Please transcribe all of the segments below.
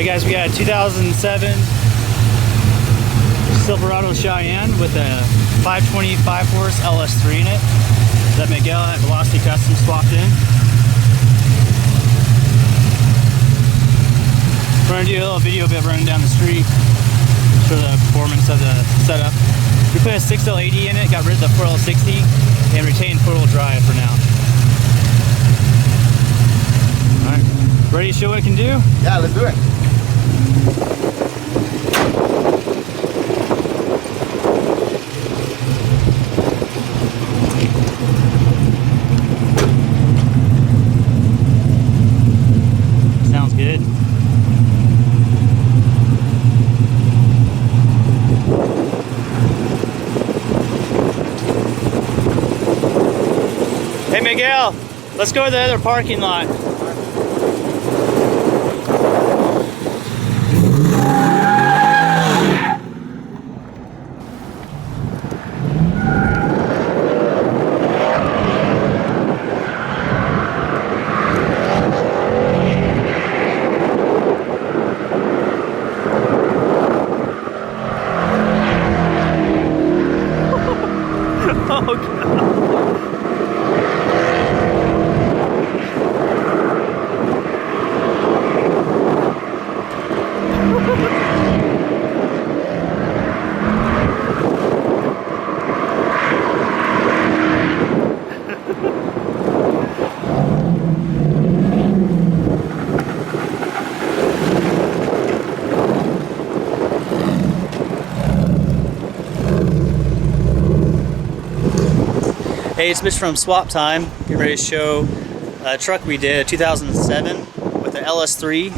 Alright guys, we got a 2007 Silverado Cheyenne with a 525 horse LS3 in it that Miguel at Velocity Custom swapped in. We're going to do a little video of it running down the street, show the performance of the setup. We put a 6L80 in it, got rid of the 4L60, and retained 4-wheel drive for now. Alright, ready to show what it can do? Yeah, let's do it. Sounds good. Hey Miguel, let's go to the other parking lot. Oh God. Hey, it's Mitch from Swap Time. Getting ready to show a truck we did, a 2007 with an LS3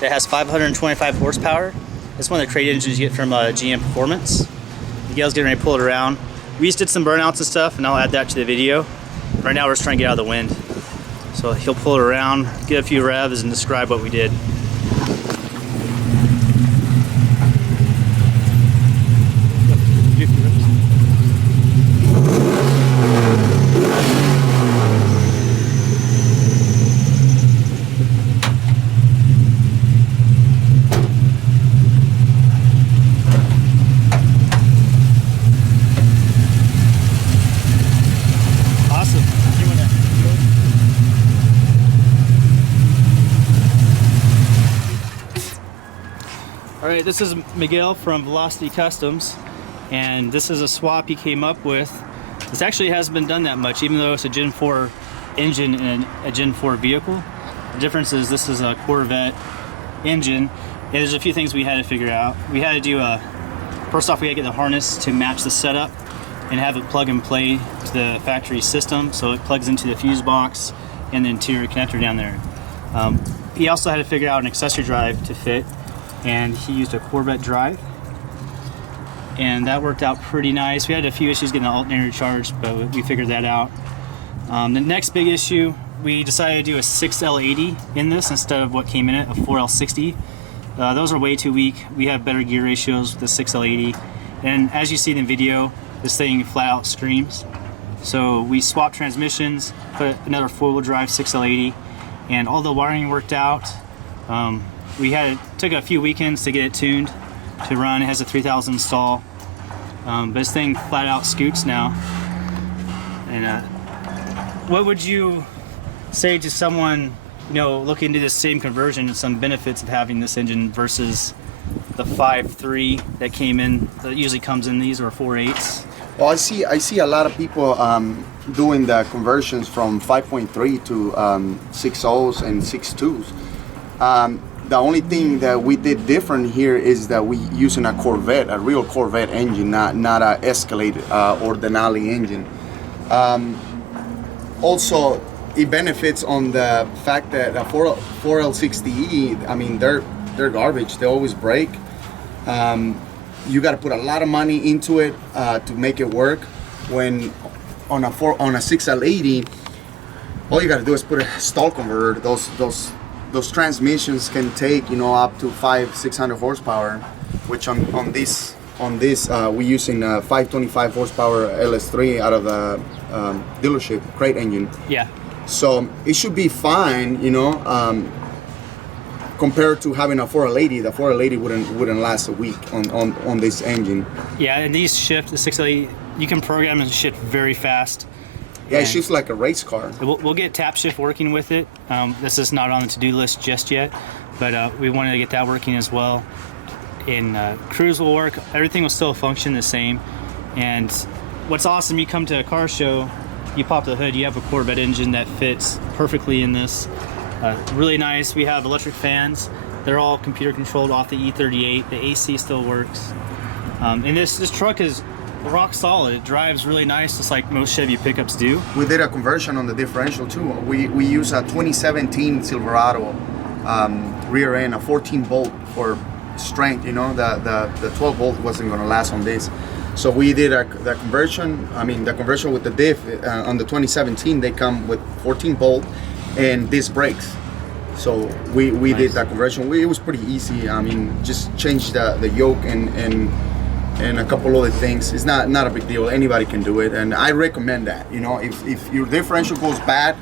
that has 525 horsepower. It's one of the crate engines you get from GM Performance. Miguel's getting ready to pull it around. We just did some burnouts and stuff, and I'll add that to the video. Right now we're just trying to get out of the wind. So he'll pull it around, get a few revs, and describe what we did. Alright, this is Miguel from Velocity Customs, and this is a swap he came up with. This actually hasn't been done that much, even though it's a Gen 4 engine and a Gen 4 vehicle. The difference is this is a Corvette engine, and there's a few things we had to figure out. We had to do first off we had to get the harness to match the setup and have it plug and play to the factory system, so it plugs into the fuse box and the interior connector down there. He also had to figure out an accessory drive to fit, and he used a Corvette drive, and that worked out pretty nice. We had a few issues getting the alternator charged, but we figured that out. The next big issue, we decided to do a 6L80 in this instead of what came in it, a 4L60. Those are way too weak. We have better gear ratios with the 6L80, and as you see in the video, this thing flat out screams. So we swapped transmissions, put another 4-wheel drive 6L80, and all the wiring worked out. Took a few weekends to get it tuned to run. It has a 3000 stall, but this thing flat out scoots now. And what would you say to someone, you know, looking to this same conversion and some benefits of having this engine versus the 5.3 that came in, that usually comes in these, or 4.8s? Well, I see a lot of people doing the conversions from 5.3 to 6.0s and 6.2s. The only thing that we did different here is that we using a Corvette, a real Corvette engine, not a Escalade or Denali engine. Also, it benefits on the fact that a 4L60E, I mean, they're garbage. They always break. You got to put a lot of money into it to make it work. When on a 6L80, all you got to do is put a stall converter. Those transmissions can take, you know, up to 500-600 horsepower, which on this we're using a 525 horsepower LS3 out of the dealership crate engine. Yeah. So it should be fine, you know. compared to having a 4L80, the 4L80 wouldn't last a week on this engine. Yeah, and these shift, the 680, you can program and shift very fast. Yeah, it shifts like a race car. We'll get tap shift working with it. This is not on the to-do list just yet, but we wanted to get that working as well. And cruise will work. Everything will still function the same. And what's awesome, you come to a car show, you pop the hood, you have a Corvette engine that fits perfectly in this. Really nice. We have electric fans. They're all computer controlled off the E38. The AC still works. And this truck is rock solid. It drives really nice, just like most Chevy pickups do. We did a conversion on the differential too. We use a 2017 Silverado rear end, a 14 bolt for strength. You know, the 12 bolt wasn't going to last on this, so we did the conversion. I mean, the conversion with the diff on the 2017. They come with 14 bolt and disc brakes. So we nice. Did that conversion. It was pretty easy. I mean, just change the yoke and a couple other things. It's not a big deal. Anybody can do it, and I recommend that. You know, if your differential goes bad,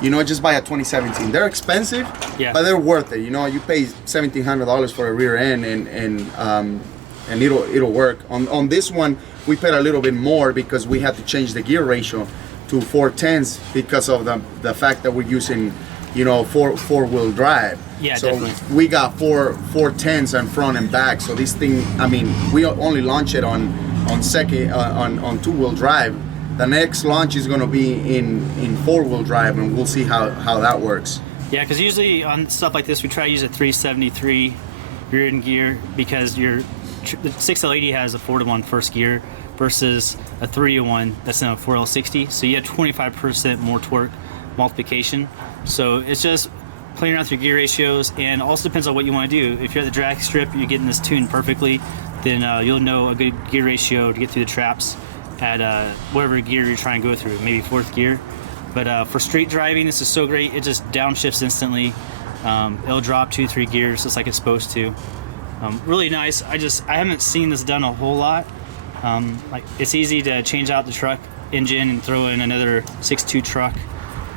you know, just buy a 2017. They're expensive, yeah, but they're worth it. You know, you pay $1,700 for a rear end, and it'll work. On this one, we paid a little bit more because we had to change the gear ratio to 4/10 because of the fact that we're using, you know, four-wheel drive. Yeah, so definitely. We got 4/10 on front and back. So this thing, I mean, we only launch it on two-wheel drive. The next launch is going to be in four-wheel drive, and we'll see how that works. Yeah, because usually on stuff like this, we try to use a 373 rear end gear because the 6L80 has a 4-to-1 first gear versus a 3-to-1 that's in a 4L60. So you have 25% more torque multiplication. So it's just playing around with your gear ratios, and also depends on what you want to do. If you're at the drag strip, you're getting this tuned perfectly, then you'll know a good gear ratio to get through the traps at whatever gear you're trying to go through, maybe 4th gear. But for street driving, this is so great. It just downshifts instantly. It'll drop 2-3 gears just like it's supposed to. Really nice. I haven't seen this done a whole lot. Like, it's easy to change out the truck engine and throw in another 6.2 truck.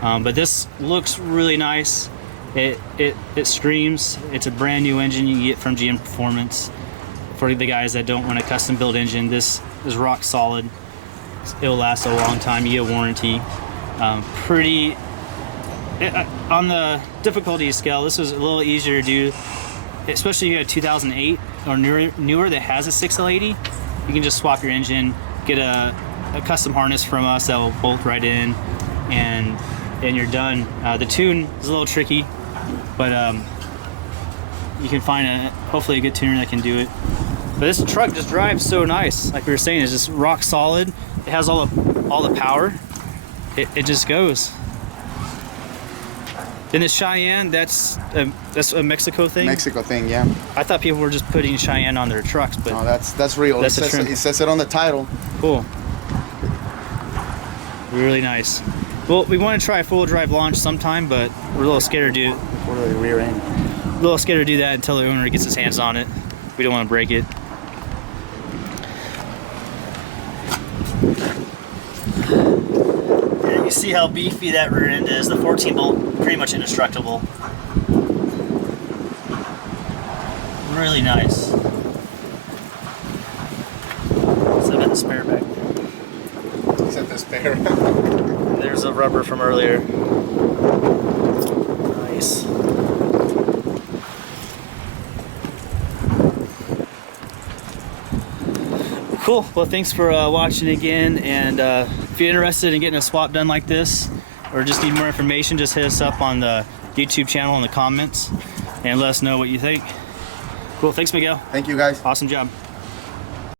But this looks really nice. It screams. It's a brand new engine you can get from GM Performance. For the guys that don't want a custom built engine, this is rock solid. It'll last a long time. You get a warranty. On the difficulty scale, this was a little easier to do, especially if you had a 2008 or newer that has a 6L80. You can just swap your engine, get a custom harness from us that will bolt right in, and you're done. The tune is a little tricky, but you can find hopefully a good tuner that can do it. But this truck just drives so nice. Like we were saying, it's just rock solid. It has all the power. It just goes. Then this Cheyenne, that's a Mexico thing? Mexico thing, yeah. I thought people were just putting Cheyenne on their trucks, but no, that's real. That's it says it on the title. Cool. Really nice. Well, we want to try a full drive launch sometime, but we're a little scared to do it. For the rear end. A little scared to do that until the owner gets his hands on it. We don't want to break it. And you see how beefy that rear end is. The 14 bolt, pretty much indestructible. Really nice. So I got the spare back there. Is that the spare? There's a rubber from earlier. Nice. Cool. Well, thanks for watching again. And if you're interested in getting a swap done like this, or just need more information, just hit us up on the YouTube channel in the comments and let us know what you think. Cool. Thanks, Miguel. Thank you, guys. Awesome job.